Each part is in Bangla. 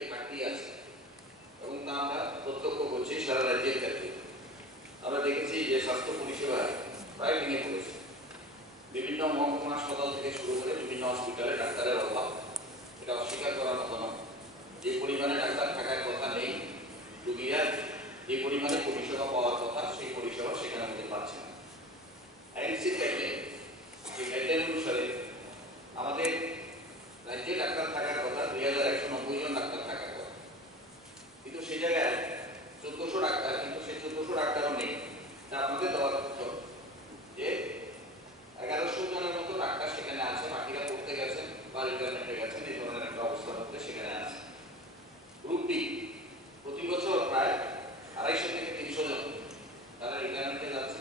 ঘাটতি আছে এবং তা আমরা প্রত্যক্ষ করছি সারা রাজ্যের ক্ষেত্রে। আমরা দেখেছি যে স্বাস্থ্য পরিষেবা প্রায় ভেঙে পড়েছে। বিভিন্ন মহকুমা হাসপাতাল থেকে শুরু করে বিভিন্ন হসপিটালে ডাক্তারের অভাব, এটা অস্বীকার করার মতো নয়। যে পরিমাণে ডাক্তার থাকার কথা নেই, রোগীরা যে পরিমাণে পরিষেবা পাওয়ার কথা সেই পরিষেবা সেখানে আমাদের পাচ্ছে না। আইএনসি গাইডলাইন অনুসারে আমাদের রাজ্যে ডাক্তার থাকার কথা 2190 জন ডাক্তার থাকার কথা, কিন্তু সেই জায়গায় 1400 ডাক্তার, কিন্তু সেই 1400 ডাক্তারও নেই। তা আমাদের দেওয়ার যে 1100 জনের মতো ডাক্তার সেখানে আছে, বাকিরা পড়তে গেছেন বা রিটায়ারমেন্টে গেছেন, এই ধরনের একটা অবস্থার মধ্যে সেখানে আছে। গ্রুপ ডি প্রতি বছর প্রায় 250 থেকে 300 জন তারা রিটায়ারমেন্টে যাচ্ছে,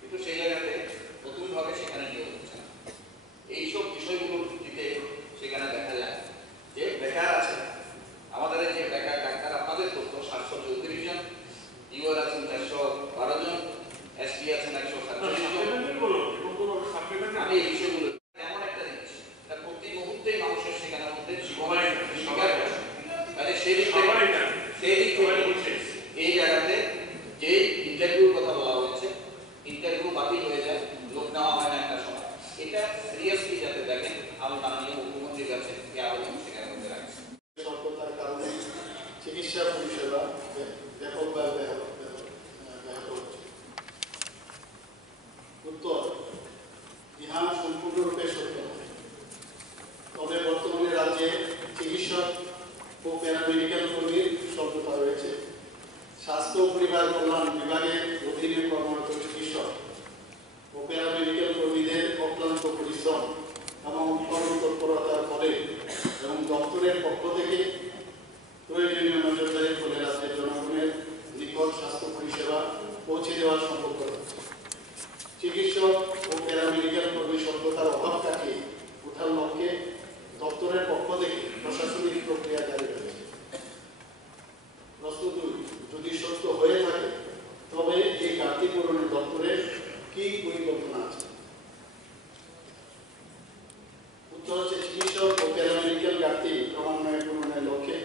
কিন্তু সেই জায়গাতে নতুনভাবে সেখানে নিয়োগ হচ্ছে না। এইসব বিষয়গুলোর ভিত্তিতে সেখানে দেখা যায় যে বেকার আছে। আমাদের যে বেকার ডাক্তার আপনাদের তথ্য 734 জন, ইউআর আছেন 412 জন, এসপি আছেন 147 জন। আমি এই বিষয়গুলো এমন একটা জিনিস, এটা প্রতি মুহূর্তেই মানুষের সেখানে মধ্যে সেই দিক থেকে এই জায়গাতে যে ইন্টারভিউর কথা বলা হচ্ছে, ইন্টারভিউ বাতিল হয়ে যায়, লোক নেওয়া হয় না একটা সময়। এটা সিরিয়াসলি যাতে দেখেন, আমি মাননীয় মুখ্যমন্ত্রীর কাছে এই আবেদন সেখানে মধ্যে রাখছি। স্বল্পতার কারণে চিকিৎসা পরিষেবা ব্যাপকভাবে ব্যাহত হচ্ছে। উত্তর: ইহা সম্পূর্ণরূপে সত্য। তবে বর্তমানে রাজ্যে চিকিৎসক ও প্যারামেডিক্যাল কর্মীর স্বল্পতা রয়েছে। স্বাস্থ্য ও পরিবার কল্যাণ বিভাগের অধীনে কর্মরত চিকিৎসক ও প্যারামেডিক্যাল কর্মীদের অক্লান্ত পরিশ্রম এবং কর্মতৎপরতার ফলে এবং দপ্তরের পক্ষ থেকে প্রয়োজনীয় নজরদারির ফলে রাজ্যের জনগণের নিকট স্বাস্থ্য পরিষেবা পৌঁছে দেওয়া সম্ভব হচ্ছে। চিকিৎসক ও প্যারামেডিক্যাল কর্মী স্বল্পতার অভাব কাটিয়ে উঠার লক্ষ্যে দপ্তরের পক্ষ থেকে প্রশাসনিক প্রক্রিয়া জারি রয়েছে। প্রশ্ন 2: যদি সত্য হয়ে থাকে তবে এই ঘাটতি পূরণে দপ্তরের কি পরিকল্পনা আছে? উত্তর হচ্ছে, চিকিৎসক ও প্যারামেডিক্যাল ঘাটতি ক্রমান্বয়ে পূরণের লক্ষ্যে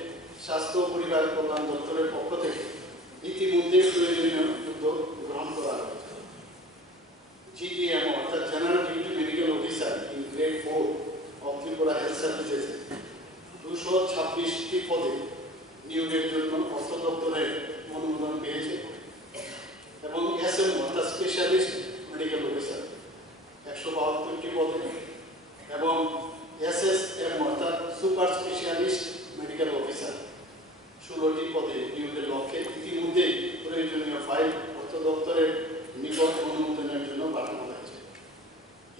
স্বাস্থ্য ও পরিবার কল্যাণ দপ্তরের পক্ষ থেকে ইতিমধ্যে প্রয়োজনীয় উদ্যোগ গ্রহণ করা হয়েছে। GDM অর্থাৎ general duty medical officer in grade 4 of Tripura health services 226টি পদে নিয়োগের জন্য অর্থ দপ্তরের অনুমোদন পেয়েছে এবং SM অর্থাৎ স্পেশালিস্ট মেডিকেল অফিসার 172টি পদে এবং SSM অর্থাৎ সুপার স্পেশালিস্ট মেডিকেল অফিসার 16টি পদে নিয়োগের লক্ষ্যে ইতিমধ্যেই প্রয়োজনীয় ফাইল অর্থ দপ্তরের নিকট অনুমোদনের জন্য পাঠানো হয়েছে।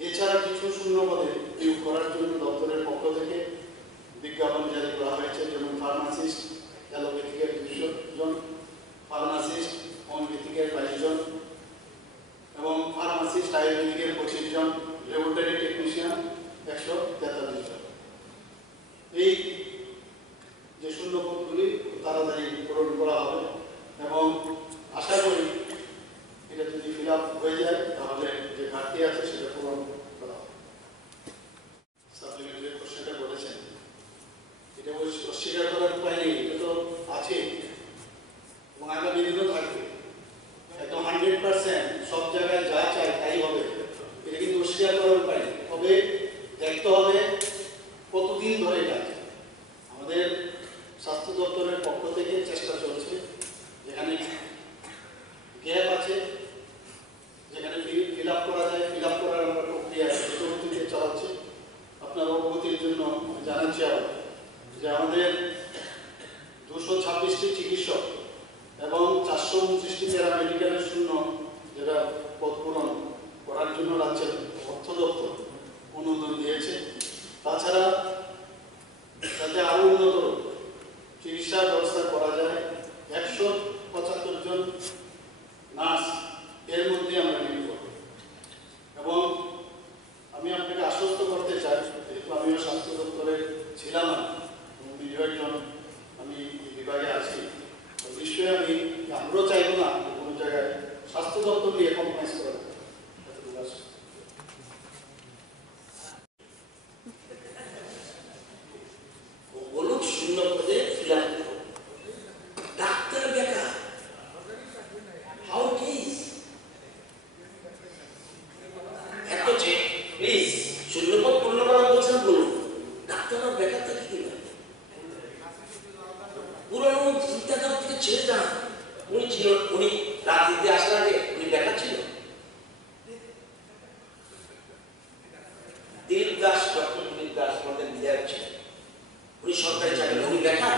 এছাড়া কিছু শূন্য পদে নিয়োগ করার জন্য দপ্তরের পক্ষ থেকে বিজ্ঞাপন জারি করা হয়েছে, যেমন ফার্মাসিস্ট অ্যালোপ্যাথিকের 200 জন, ফার্মাসিস্ট হোমিওপ্যাথিকের 22 জন এবং ফার্মাসিস্ট আয়ুর্বেদিকের 25 জন, ল্যাবরেটরি টেকনিশিয়ান 143 জন। এই যে শূন্য পদগুলি তাড়াতাড়ি পূরণ করা হবে এবং আশা করি এটা যদি ফিল আপ হয়ে যায় তাহলে যে ঘাটতি আছে সেটা পূরণ করা হবে। সাপ্লিমেন্টারি কোশ্চেনটা বলেছেন, এটা অস্বীকার করার উপায় নেই, এটা তো আছে এবং আগামী দিনও থাকবে। একদম 100% সব জায়গায় যা চাই তাই হবে, এটা কিন্তু অস্বীকার করার উপায় নেই। তবে দেখতে হবে কতদিন ধরে এটা আছে। আমাদের স্বাস্থ্য দপ্তরের পক্ষ থেকে চেষ্টা চলছে, যেখানে গ্যাপ আছে, যেখানে ফিল আপ করা যায়, ফিল আপ করার আমরা প্রক্রিয়া দ্রুতগতিতে চালাচ্ছে। আপনার অবগতির জন্য জানাচ্ছি আবার যে আমাদের 226টি চিকিৎসক এবং 429টি প্যারামেডিক্যালের শূন্য যেটা পদ পূরণ করার জন্য রাজ্যের অর্থ দপ্তর অনুমোদন দিয়েছে। তাছাড়া যাতে আরও উন্নত চিকিৎসা ব্যবস্থা করা যায়, 175 জন নার্স এর মধ্যে আমরা নিয়োগ করব এবং আমি আপনাকে আশ্বস্ত করতে চাই, যেহেতু আমিও স্বাস্থ্য দপ্তরে ছিলাম এবং বিভাগজন আমি বিভাগে আছি, নিশ্চয়ই আমরাও চাইব না কোনো জায়গায় স্বাস্থ্য দপ্তর নিয়ে কম্প্রোমাইজ করা যায়। বলুক শূন্য প্লিজ শূন্যপদ পূর্ণ করা বলছেন বলুন। ডাক্তাররা বেকারটা কি দিবেন? পুরনো চিন্তাধারা থেকে ছেড়ে যান। উনি ছিল, উনি রাজনীতিতে আসার আগে উনি বেকার ছিল। দিলীপ দাস, ডক্টর দিলীপ দাস আমাদের বিধায়ক ছিলেন, উনি সরকারি চাকরি, উনি বেকার।